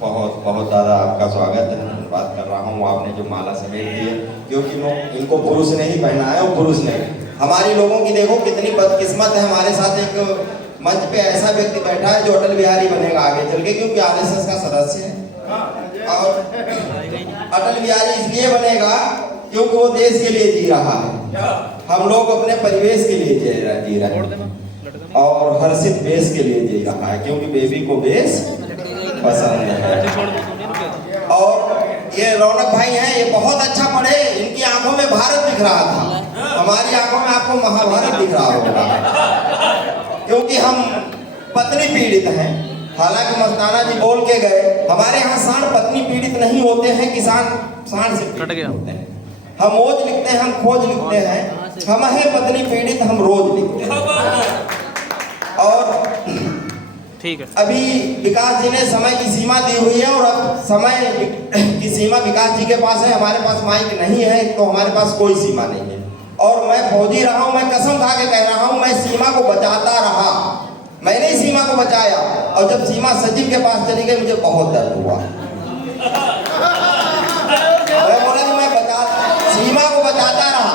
बहुत बहुत ज़्यादा आपका स्वागत है, धन्यवाद कर रहा हूँ। आपने जो माला समेट दी है, क्योंकि इनको पुरुष ने ही पहना है और पुरुष ने। हमारी लोगों की देखो कितनी बदकिस्मत है, हमारे साथ एक मंच पे ऐसा व्यक्ति बैठा है जो अटल बिहारी बनेगा आगे चल के, क्योंकि आरएसएस का सदस्य है। और अटल बिहारी इसलिए बनेगा क्योंकि वो देश के लिए जी रहा है, हम लोग अपने परिवेश के लिए जी रहे हैं, और हर्षित बेस के लिए जी रहा है, क्योंकि बेबी को बेस पसंद है। और ये रौनक भाई हैं, ये बहुत अच्छा पढ़े, इनकी आंखों में भारत दिख रहा था, हमारी आंखों में आपको महाभारत दिख रहा होगा, क्योंकि हम पत्नी पीड़ित हैं। हालांकि मस्ताना जी बोल के गए, हमारे यहाँ सांड पत्नी पीड़ित नहीं होते हैं, किसान सांड से पीड़ित होते हैं। हम ओज लिखते हैं, हम खोज लिखते हैं, हम हैं पत्नी पीड़ित, हम रोज लिखते हैं। और ठीक है, अभी विकास जी ने समय की सीमा दी हुई है, और अब समय की सीमा विकास जी के पास है, हमारे पास माइक नहीं है, तो हमारे पास कोई सीमा नहीं है। और मैं फौजी रहा हूं, मैं कसम खा के कह रहा हूं, मैं सीमा को बचाता रहा, मैंने ही सीमा को बचाया। और जब सीमा सचिव के पास चली गई, मुझे बहुत दर्द हुआ। मैं बोला कि मैं सीमा को बचाता रहा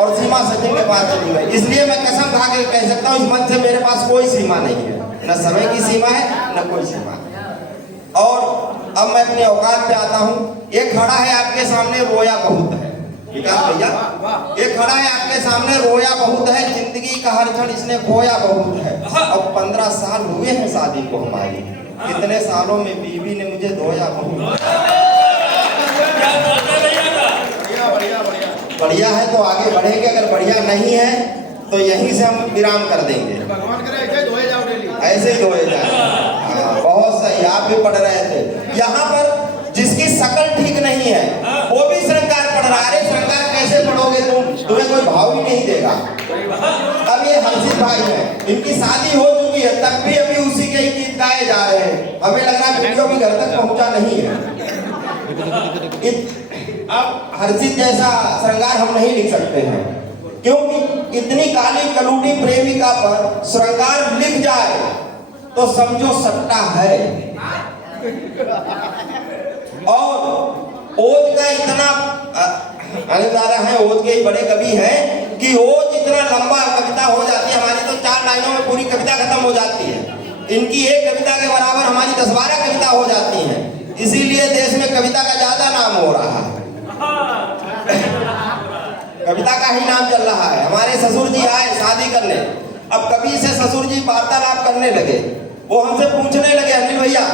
और सीमा सचिव के पास चली गई, इसलिए मैं कसम खा के कह सकता हूँ, इस मंच से मेरे पास कोई सीमा नहीं है, न समय की सीमा है न कोई सीमा है। और अब मैं अपने औकात पे आता हूँ। ये खड़ा है आपके सामने, रोया बहुत है विकास भैया, ये खड़ा है आपके सामने, रोया बहुत है, जिंदगी का हर क्षण इसने खोया बहुत है। अब 15 साल हुए हैं शादी को हमारी, कितने सालों में बीवी ने मुझे धोया बहुत। बढ़िया है तो आगे बढ़ेंगे, अगर बढ़िया नहीं है तो यहीं से हम विराम कर देंगे। भगवान करे ऐसे धोए जाओ डेली, ऐसे ही धोए जाए। बहुत सही, आप भी पढ़ रहे थे। यहाँ पर जिसकी शकल ठीक नहीं है वो भी श्रृंगार पढ़ रहा है। अरे श्रृंगार कैसे पढ़ोगे तुम, तुम्हें कोई भाव ही नहीं देगा। अब ये हर्षित भाई है, इनकी शादी हो चुकी है, तब भी अभी उसी के ही गीत गाए जा रहे हैं। हमें लग रहा है वीडियो भी घर तक पहुंचा नहीं है। अब हर्षित जैसा श्रृंगार हम नहीं लिख सकते हैं, क्योंकि इतनी काली कलूटी प्रेमिका पर श्रृंगार लिख जाए तो समझो सट्टा है। और ओज का इतना अनिवार्य है, ओज के ही बड़े कवि हैं कि ओज इतना लंबा कविता हो जाती है, हमारी तो 4 लाइनों में पूरी कविता खत्म हो जाती है, इनकी एक कविता के बराबर हमारी 10-12 कविता हो जाती हैं। इसीलिए देश में कविता का ज्यादा नाम हो रहा है, कविता का ही नाम चल रहा है। हमारे ससुर जी आए शादी करने, अब कवि से ससुर जी वार्तालाप करने लगे, वो हमसे पूछने लगे, अनिल भैया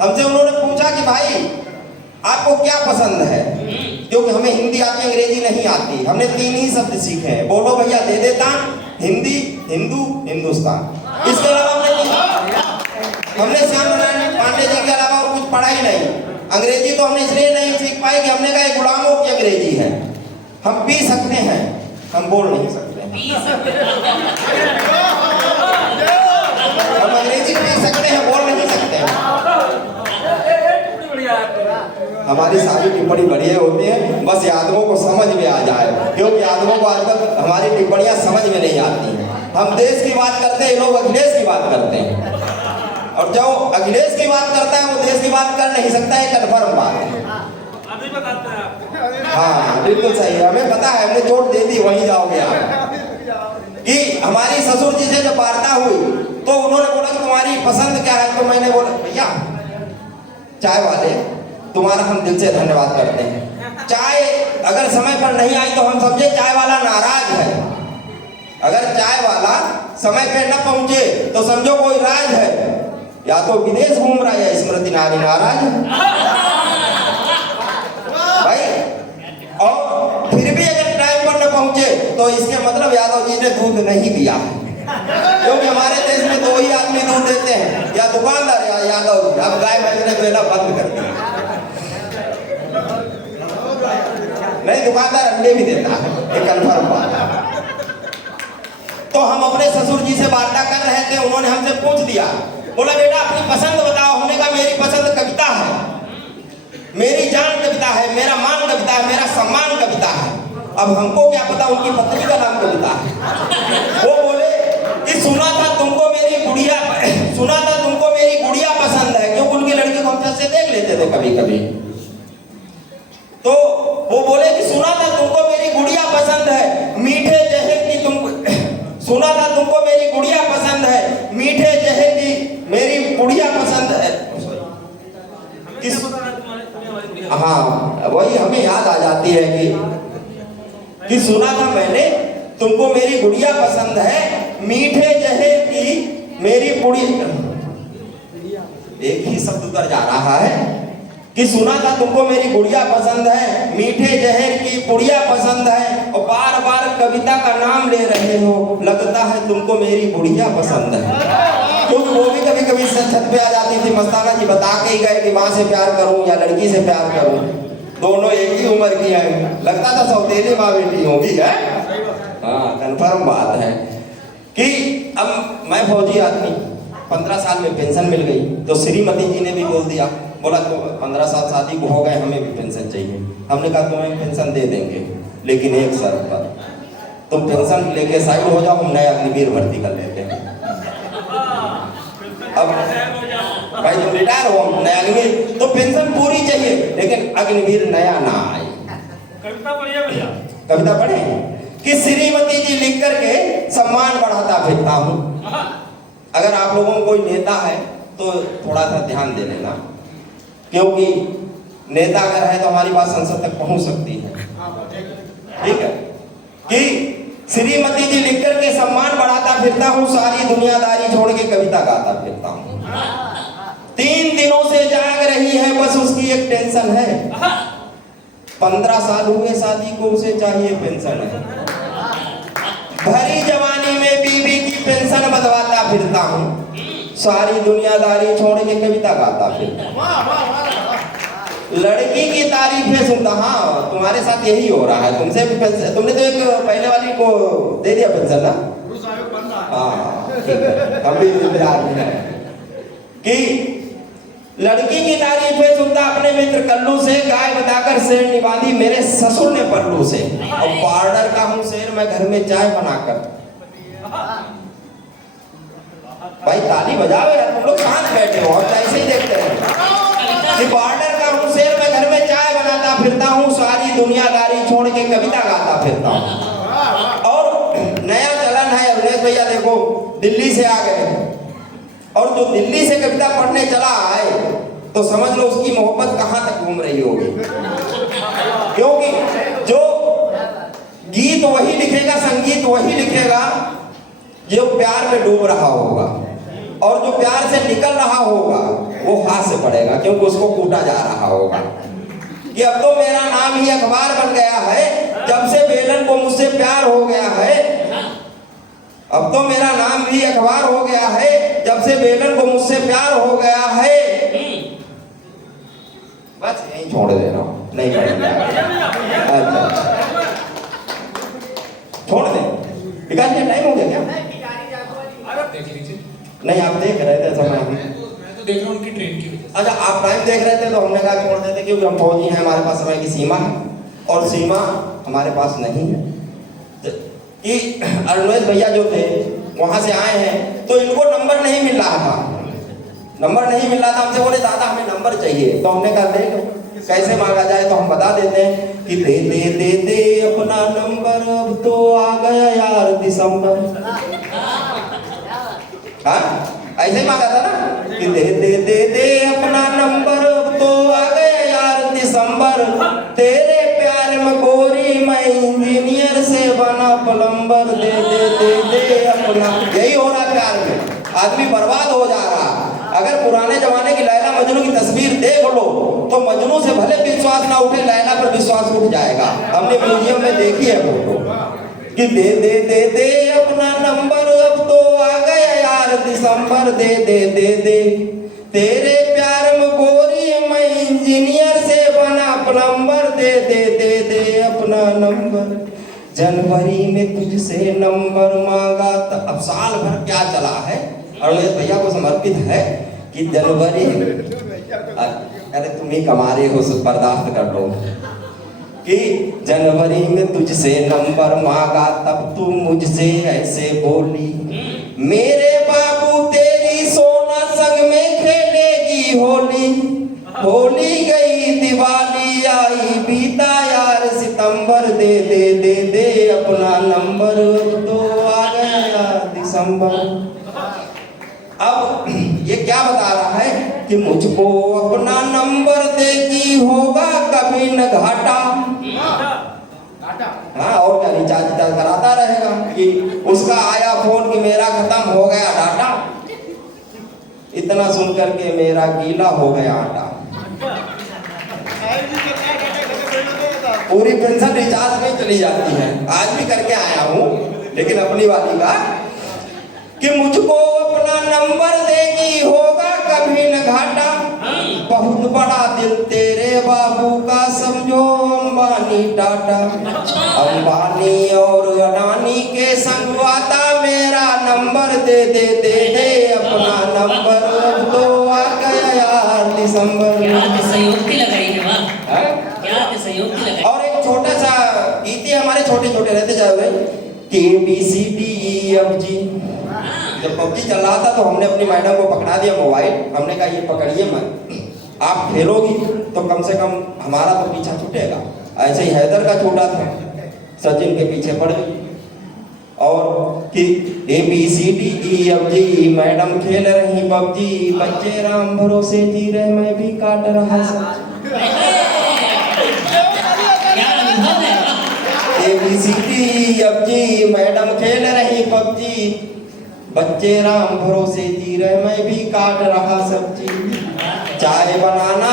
हमसे उन्होंने पूछा कि भाई आपको क्या पसंद है, क्योंकि हमें हिंदी आती अंग्रेजी नहीं आती, हमने 3 ही शब्द सीखे हैं, बोलो भैया दे देता, हिंदी, हिंदू, हिंदुस्तान। इसके अलावा हमने श्याम नारायण पांडे जी के अलावा और कुछ पढ़ा ही नहीं। अंग्रेजी तो हमने इसलिए नहीं सीख पाए कि हमने कहा गुलामों की अंग्रेजी है, हम पी सकते हैं, हम बोल नहीं सकते हैं। हम अंग्रेजी पी सकते हैं, बोल नहीं सकते हैं। हमारी सारी टिप्पणी बढ़िया होती है, बस यादवों को समझ में आ जाए, क्योंकि यादवों को आजकल हमारी टिप्पणियां समझ में नहीं आती हैं। हम देश की बात करते हैं, लोग अखिलेश की बात करते हैं, और जो अखिलेश की बात करता है वो देश की बात कर नहीं सकता है, कन्फर्म बात है। हाँ बिल्कुल सही है, हमें पता है, हमने चोट दे दी, वहीं जाओगे आप। कि हमारी ससुर जी से जब वार्ता हुई तो उन्होंने बोला कि तुम्हारी पसंद क्या है, तो मैंने बोला भैया चाय वाले तुम्हारा हम दिल से धन्यवाद करते हैं। चाय अगर समय पर नहीं आई तो हम समझे चाय वाला नाराज है, अगर चाय वाला समय पे न पहुंचे तो समझो कोई राज है, या तो विदेश घूम रहा है या स्मृति नारी नाराज भाई। और फिर भी अगर टाइम पर न पहुंचे तो इसके मतलब यादव जी ने दूध नहीं दिया, क्योंकि हमारे देश में 2 ही आदमी दूध देते हैं, या दुकानदार या यादव जी। अब गाय बेचने देना बंद कर दिया, नहीं दुकानदार अंडे भी देता है, ये कन्फर्म बात है। तो हम अपने ससुर जी से वार्ता कर रहे थे, उन्होंने हमसे पूछ दिया, बोला बेटा अपनी पसंद बताओ। हमने कहा मेरी पसंद कविता है, मेरी जान कविता है, मेरा मान कविता है, मेरा सम्मान कविता है। अब हमको क्या पता उनकी पत्नी का नाम कविता है। वो बोले कि सुना था तुमको मेरी गुड़िया पसंद है, क्योंकि उनकी लड़की को हम से कभी कभी। तो वो बोले कि सुना था तुमको मेरी गुड़िया पसंद है, मीठे जहर की तुमको सुना था तुमको मेरी गुड़िया पसंद है, मीठे जहर की मेरी गुड़िया पसंद है। हाँ, वही हमें याद आ जाती है कि सुना था मैंने तुमको मेरी गुड़िया पसंद है, मीठे जहर की मेरी पुड़ी। एक ही शब्द उतर जा रहा है कि सुना था तुमको मेरी गुड़िया पसंद है, मीठे जहर की पुड़िया पसंद है, और बार बार कविता का नाम ले रहे हो, लगता है तुमको मेरी गुड़िया पसंद है। क्योंकि वो भी कभी कभी छत पे आ जाती थी, मस्ताना जी बता के ही गए कि माँ से प्यार करूं या लड़की से प्यार करूं, दोनों एक ही उम्र की है, लगता था सौतेली माँ बेटी होगी है। हाँ, कन्फर्म बात है कि अब मैं फौजी आदमी, 15 साल में पेंशन मिल गई, तो श्रीमती जी ने भी बोल दिया, बोला तो 15 साल शादी को हो गए, हमें भी पेंशन चाहिए। हमने कहा तुम्हें पेंशन दे देंगे, लेकिन एक शर्त पर, तुम पेंशन लेके साइड हो जाओ, हम नया अग्निवीर भर्ती कर लेते हैं। अब भाई तुम रिटायर हो, नया अग्निवीर, तो पेंशन पूरी चाहिए, लेकिन अग्निवीर नया ना आए। कविता पढ़िए भैया, कविता पढ़े कि श्रीमती जी लिख करके सम्मान बढ़ाता फिरता हूँ। अगर आप लोगों को कोई नेता है तो थोड़ा सा ध्यान दे लेना, क्योंकि नेता अगर है तो हमारी बात संसद तक पहुंच सकती है। ठीक है कि श्रीमती जी लिख करके सम्मान बढ़ाता फिरता हूँ, सारी दुनियादारी छोड़ के कविता गाता फिरता हूँ। 3 दिनों से जाग रही है, बस उसकी एक टेंशन है, 15 साल हुए शादी को, उसे चाहिए पेंशन है। भरी जवानी में बीबी की पेंशन बदवाता फिरता हूँ, सारी दुनियादारी छोड़ के कविता गाता फिरता हूँ। लड़की की तारीफें सुनता। हाँ, तुम्हारे साथ यही हो रहा है, तुमसे भी पेंशन, तुमने तो एक पहले वाली को दे दिया पेंशन ना। हाँ, हम भी इंतजार में हैं कि लड़की की तारीफें सुनता अपने मित्र कल्लू से, गाय बताकर शेर निबांधी मेरे ससुर ने पल्लू से, और बॉर्डर का हूँ शेर मैं घर में चाय बनाकर। भाई ताली बजाओ यार, तुम लोग शांत बैठे हो, हम ऐसे ही देखते हैं कि बॉर्डर का हूँ शेर मैं घर में चाय बनाता फिरता हूँ, सारी दुनियादारी छोड़ के कविता गाता फिरता हूँ। और नया चलन है, अवनेश भैया देखो दिल्ली से आ गए, और जो दिल्ली से कविता पढ़ने चला आए तो समझ लो उसकी मोहब्बत कहां तक घूम रही होगी। क्योंकि जो गीत वही लिखेगा, संगीत वही लिखेगा जो प्यार में डूब रहा होगा, और जो प्यार से निकल रहा होगा वो हाथ से पड़ेगा, क्योंकि उसको कूटा जा रहा होगा कि अब तो मेरा नाम ही अखबार बन गया है, जब से बेलन को मुझसे प्यार हो गया है। अब तो मेरा नाम भी अखबार हो गया है, जब से बेलन को मुझसे प्यार हो गया है। बस यहीं छोड़ दे रहा हूँ, नहीं पढ़ेंगे। अच्छा छोड़ दे, विकास जी टाइम हो गया क्या? नहीं, आप देख रहे थे समय, देख रहा हूं उनकी ट्रेन की वजह से। अच्छा आप टाइम देख रहे थे तो हमने कहा छोड़ देते, क्योंकि हम फौजी हैं, हमारे पास समय की सीमा है, और सीमा हमारे पास नहीं है। कि अरुणेश भैया जो थे वहां से आए हैं, तो इनको नंबर नहीं मिल रहा था, नंबर नहीं मिल रहा था। हमसे बोले दादा हमें नंबर चाहिए, तो हमने कहा देख कैसे मांगा जाए, तो हम बता देते हैं कि दे दे दे दे अपना नंबर, अब तो आ गया यार दिसंबर। हाँ, ऐसे मांगा था ना कि दे दे दे दे अपना नंबर, अब तो आ गया यार दिसंबर, तेरे प्यार में गोरी मैं इंजीनियर से बना प्लम्बर, दे दे दे दे अपना। यही हो रहा प्यार में, आदमी बर्बाद हो जा रहा। अगर पुराने जमाने की लैला मजनू की तस्वीर देख लो तो मजनू से भले विश्वास ना उठे, लैला पर विश्वास उठ जाएगा। हमने म्यूजियम में देखी है फोटो कि दे दे दे दे अपना नंबर, अब तो आ गया यार दिसंबर, दे दे दे दे तेरे प्यार में गोरी मैं इंजीनियर से बना प्लम्बर, दे दे दे दे अपना नंबर। जनवरी में तुझसे नंबर मांगा था। अब साल भर क्या चला है, और भैया को समर्पित है कि जनवरी, अरे तुम ही कमा रहे हो, बर्दाश्त कर लो, कि जनवरी में तुझसे नंबर मांगा तब तू मुझसे ऐसे बोली, मेरे बाबू तेरी सोना संग में खेलेगी होली, होली गई अब ये क्या बता रहा है कि मुझको अपना नंबर देगी होगा कभी न घाटा। हाँ, और क्या, रिचार्ज कराता रहेगा कि उसका आया फोन कि मेरा खत्म हो गया डाटा। इतना सुन करके मेरा गीला हो गया आटा। पूरी पेंशन रिचार्ज में चली जाती है। आज भी करके आया हूँ, लेकिन अपनी वाली का कि मुझको अपना नंबर देगी होगा कभी न घाटा। बहुत बड़ा दिल तेरे बाबू का, समझो अंबानी टाटा। अंबानी और अडानी के संग वादा, मेरा नंबर दे दे दे दे अपना नंबर। अब तो आ गया यार दिसंबर। क्या संयोक्ति लगाई है वाह, क्या संयोक्ति लगाई। और एक छोटा सा गीत है, हमारे छोटे छोटे रहते जाओगे KBCDEFG। जब पबजी चल रहा था तो हमने अपनी मैडम को पकड़ा दिया मोबाइल। हमने कहा ये पकड़िए मत, आप खेलोगी तो कम से कम हमारा तो पीछा छूटेगा। ऐसे ही हैदर का छूटा था, सचिन के पीछे पड़ गई। और कि ABCDEFG मैडम खेल रही पबजी, बच्चे राम भरोसे जी रहे, मैं भी काट रहा सब्जी। ABCDEFG मैडम खेल रही पबजी, बच्चे राम भरोसे जी रहे, मैं भी काट रहा सब्जी। चाय बनाना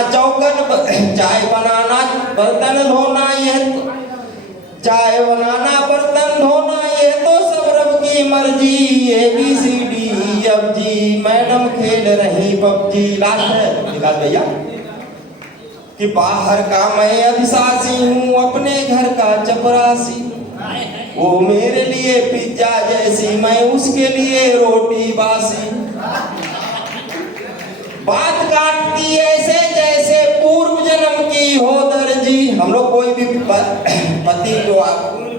चाय बनाना बर्तन धोना, ये तो चाय बनाना बर्तन धोना, ये तो सब रब की मर्जी। ABCDEFG मैडम खेल रही पबजी। लास्ट है विकास भैया कि बाहर का मैं अधिशासी हूँ, अपने घर का चपरासी। वो मेरे लिए पिज्जा जैसी, मैं उसके लिए रोटी बासी। बात काटती ऐसे जैसे पूर्व जन्म की हो दर्जी। हम लोग कोई भी पति जो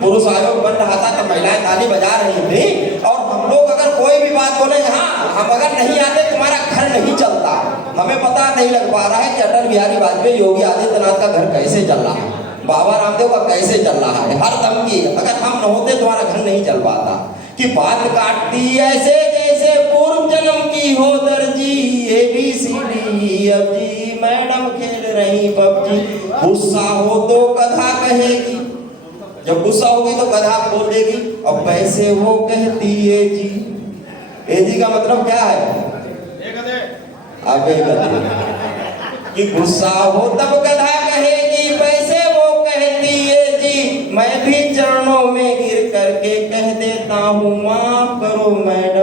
पुरुष आयोग बन रहा था तो महिलाएं ताली बजा रही थी। और हम लोग अगर कोई भी बात बोले, हाँ हम अगर नहीं आते तुम्हारा घर नहीं चलता। हमें पता नहीं लग पा रहा है कि अटल बिहारी वाजपेयी, योगी आदित्यनाथ का घर कैसे चल रहा है, बाबा रामदेव का कैसे चल रहा है। हर दम की अगर हम न होते तुम्हारा घर नहीं चल पाता। कि बात काटती ऐसे जैसे पूर्व जन्म की हो दर्जी। ABCDEFG मैडम खेल रही पबजी। गुस्सा हो तो गधा कहेगी, जब गुस्सा होगी तो गधा बोल देगी। और पैसे वो कहती है जी। एजी का मतलब क्या है? अबे गधे। कि गुस्सा हो तब गधा कहेगी, पैसे वो कहती है जी। मैं भी चरणों में गिर करके कह देता हूँ माफ करो मैडम।